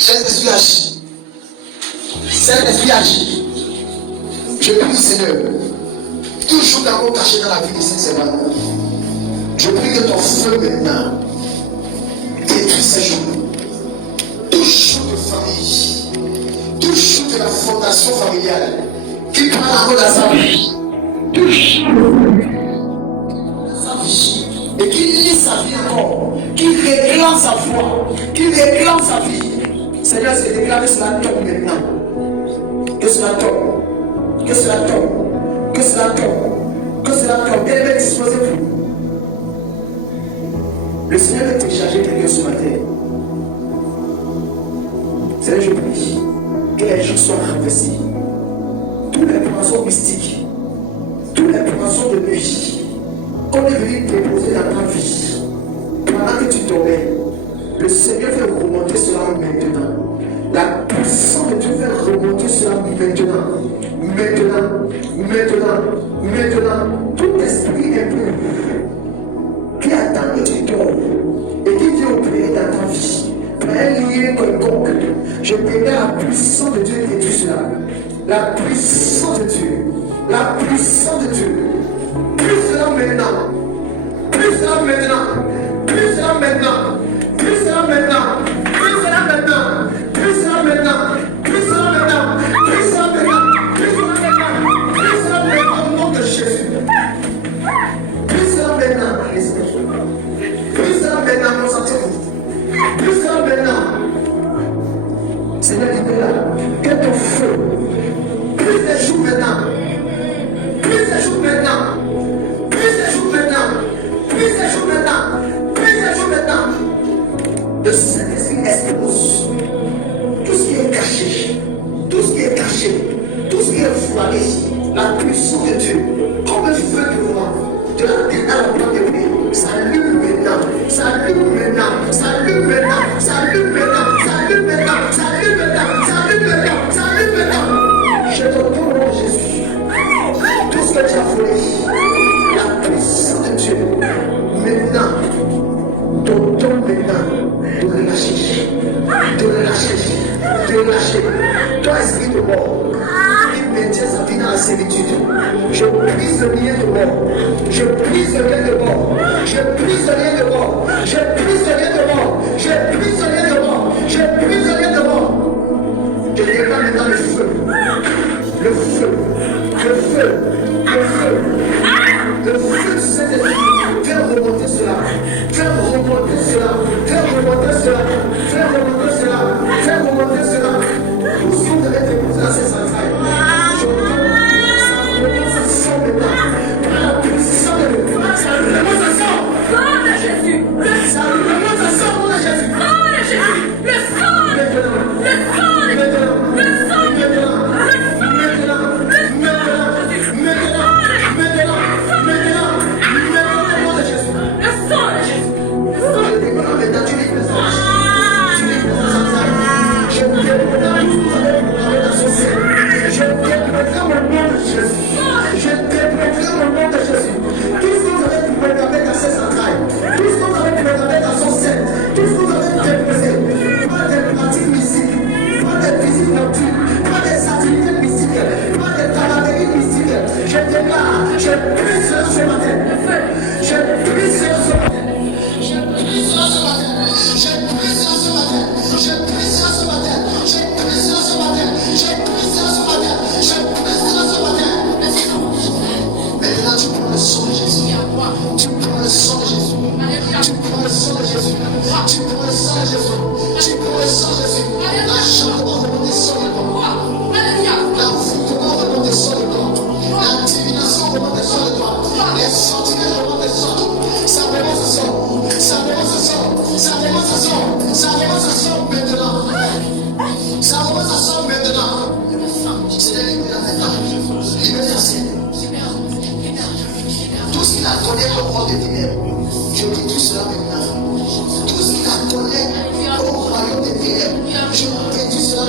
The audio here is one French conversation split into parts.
Saint-Esprit agit. Saint-Esprit agit. Je prie, Seigneur, toujours d'amour caché dans la vie de cette semaine. Je prie que ton feu maintenant détruise ces jours. Toujours de famille, toujours de la fondation familiale qui prend la route à sa vie. Toujours sa vie. Et qui lit sa vie encore, qui réclame sa foi, qui réclame sa vie. Seigneur, c'est déclaré cela tombe maintenant. Que cela tombe, que cela tombe, que cela tombe, que cela tombe. Bien aimé, disposez-vous. Le Seigneur veut télécharger quelqu'un ce matin. Seigneur, je prie que les gens soient renversés. Tous les poissons mystiques, tous les poissons de nuit, qu'on est venu déposer dans ta vie, pendant que tu dormais, le Seigneur fait remonter cela maintenant. La puissance de Dieu fait remonter cela maintenant. Maintenant. Tout esprit impur qui attend que tu dors et qui vient opérer dans ta vie, par un lien quelconque, je bénis la puissance de Dieu détruit cela. La puissance de Dieu. La puissance de Dieu. Plus cela maintenant. Plus cela maintenant. Plus cela maintenant. Plus cela maintenant. Plus cela maintenant. Plus cela maintenant. Plus cela maintenant. Plus cela maintenant. Plus cela maintenant. Plus cela maintenant au nom de Jésus. Plus cela maintenant. Plus cela maintenant, consentez-vous. Plus cela maintenant. Seigneur, libère-la. Que ton feu. Plus les jours maintenant. Plus les jours maintenant. Plus les jours maintenant. Plus les jours maintenant. Plus les jours maintenant. Le Saint-Esprit expose tout ce qui est caché. Tout ce qui est caché. Tout ce qui est voilé. La puissance de Dieu. Comme un feu de roi. De la tête à la pointe de pied. Ça allume maintenant. Ça allume maintenant. Ça allume maintenant. Ça allume maintenant. Ça allume maintenant. Ça allume maintenant. Ça allume maintenant. Ça allume maintenant. Je te donne au nom de Jésus. Tout ce que tu as volé. La puissance de Dieu. Maintenant. Ton don maintenant. De relâcher. De relâcher. De relâcher. Toi, esprit de mort. Qui maintient sa vie dans la servitude. Je brise le lien de mort. Je brise le lien de mort. Je brise le lien de mort. Je brise le lien de mort. Je brise le lien de mort. Je brise le lien de mort. Je déclare maintenant le feu. Le feu. Le feu. Le feu. Le feu de cet esprit. Fais remonter cela. Fais remonter cela. Fais remonter cela. Fais remonter cela. Fais remonter cela. Tout ce que vous avez déposé dans ces entrailles. Je demande ça sent maintenant. Par la puissance de Dieu. Ça remonte à sang. Sang de Jésus. Ça remonte à sang, mon Jésus. Sang de Jésus. Le sang. Le sang. Le sang. Tout ce qu'il a donné au royaume des ténèbres, je déduis cela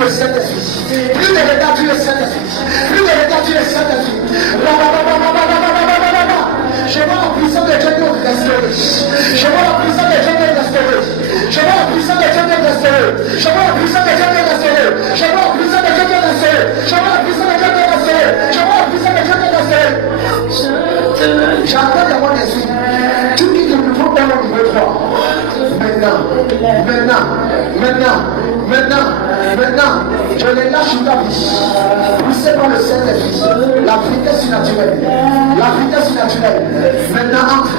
le Saint-Esprit. Plus de retard sur le Saint-Esprit. Plus de retard sur le Saint-Esprit. Je vois la puissance de Dieu nous restaurer. Je vois la puissance de Dieu nous restaurer. Je vois la puissance de Dieu nous restaurer. Je vois la puissance de Dieu nous restaurer. Je vois la puissance de Dieu nous restaurer. Je vois la puissance de Dieu nous restaurer. Je vois la puissance de Dieu nous restaurer. J'entends dans mon esprit. Tout qui nous faut dans le niveau 3. Maintenant, je les lâche sur ta vie. Poussé par le Saint-Esprit. La vitesse naturelle. La vitesse naturelle. Maintenant entre.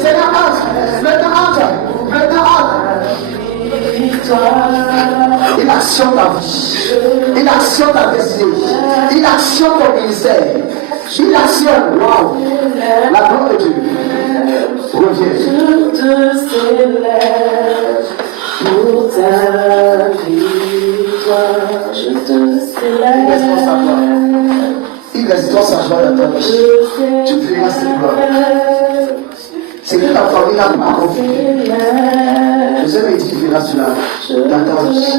C'est la entre. Maintenant entre. Il actionne ta vie. Il actionne ta destinée. Il actionne ton ministère. Il actionne. Waouh. La gloire de Dieu. Reviens. Je te célèbre pour ta victoire. Je te célèbre. Il restaure sa joie dans ta vie. Tu verras cette gloire. C'est que ta famille n'a pas compris. Je sais que tu verras cela dans ta vie.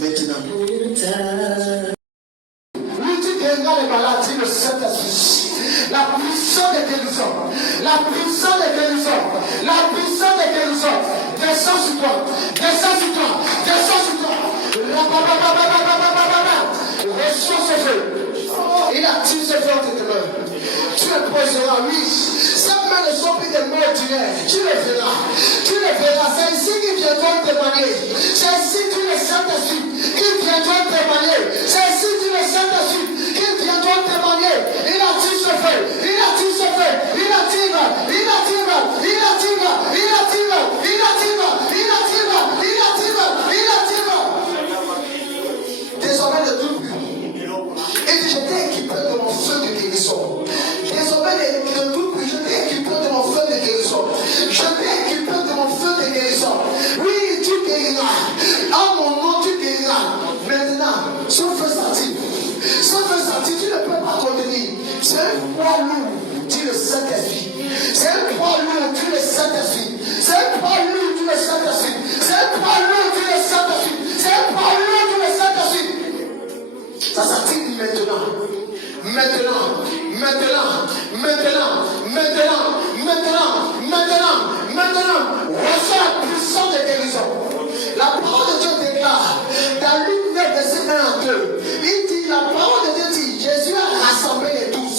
Maintenant. Oui, tu guériras les maladies, le Saint-Esprit. La puissance de guérison. La puissance de guérison. La puissance de guérison. Descends sur toi. Descends sur toi. Descends sur toi. Reçois ce feu. Il attire ce feu entre tes mains. Tu le poseras, oui. Ces mains ne sont plus des mains ordinaires. Tu le verras. Tu le verras. C'est ici qu'ils viendront témoigner. C'est ici que le Saint-Esprit qu'ils viendront témoigner. C'est ici que le Saint-Esprit qu'ils viendront témoigner. Il attire ce feu. Il attire ce feu. Il attire. Il attire. Il attire. Il attire. Il attire. Il attire. Il attire. Il attire. Désormais ne doute plus. Et je t'ai équipé de mon feu de guérison. Désormais ne doute plus. Je t'ai équipé de mon feu de guérison. Je t'ai équipé de mon feu de guérison. Oui, tu guériras. En mon nom, tu guériras. Maintenant, ce feu s'active. Ce feu s'active, tu ne peux pas contenir. C'est un poids lourd, dit le Saint-Esprit. C'est un poids lourd, dit le Saint-Esprit. C'est un poids lourd, dit le Saint-Esprit. C'est un poids lourd, dit le Saint-Esprit. C'est un poids lourd, dit le Saint-Esprit. Ça s'active maintenant. Maintenant. Reçois la puissance de guérison. La parole de Dieu déclare dans Luc 9, verset 1 à 2. Il dit, la parole de Dieu dit, Jésus a rassemblé les tous.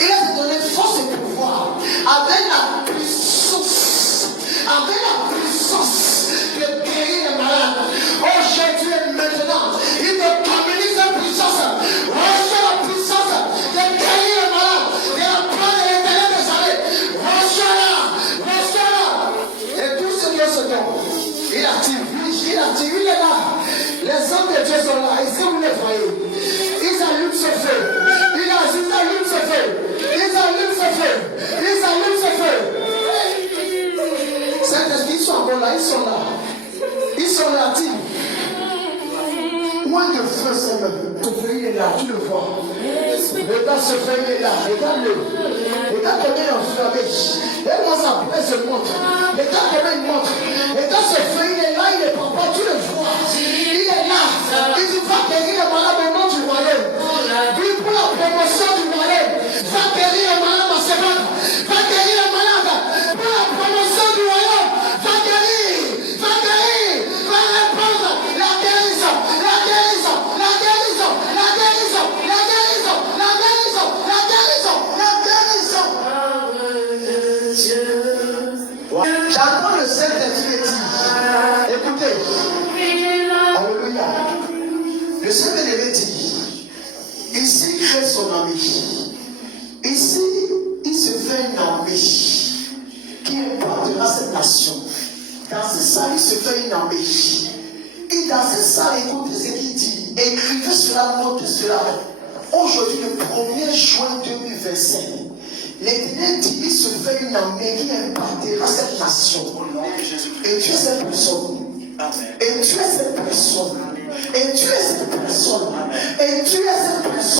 Il a donné force et pouvoir avec la puissance de guérir les malades. Aujourd'hui et maintenant, il te communique cette puissance. Reçois la puissance de guérir les malades, de la part de l'Éternel des armées. Reçois-la. Et tout ce Dieu se donne, il active, il est là. Les hommes de Dieu sont là. Ici vous les voyez. Ils allument ce feu. Ils allument ce feu. Saint-Esprit, ils sont encore là. Ils sont là, actifs. Moins de feu, Seigneur. Ce feu, il est là, tu le vois. Regarde ce feu, il est là. Regarde-le. Regarde combien il est enflammé. Et moi, ça plaît, je montre. Regarde combien il montre. Regarde ce feu, il est là, il est papa, tu le vois. Il est là. Il dit, va guérir les malades au nom du royaume. Oui, pour la promotion du royaume. Va guérir les malades dans ses mains. Va guérir les malades. Pour la promotion du royaume. Va guérir. Va répondre la guérison. J'entends le Saint-Esprit dire, écoutez, alléluia, le Saint-Esprit dit, ici crée son ami, ici il se fait une armée qui importera cette nation. Dans ce salle, il se fait une armée. Et dans ce salle, écoutez ce qu'il dit, écrivez cela, notez cela. Aujourd'hui, le 1er juin 2025, l'Éternel dit, il se fait une armée qui impactera cette nation. Et tu es cette personne. Et tu es cette personne. Et tu es cette personne. Et tu es cette personne.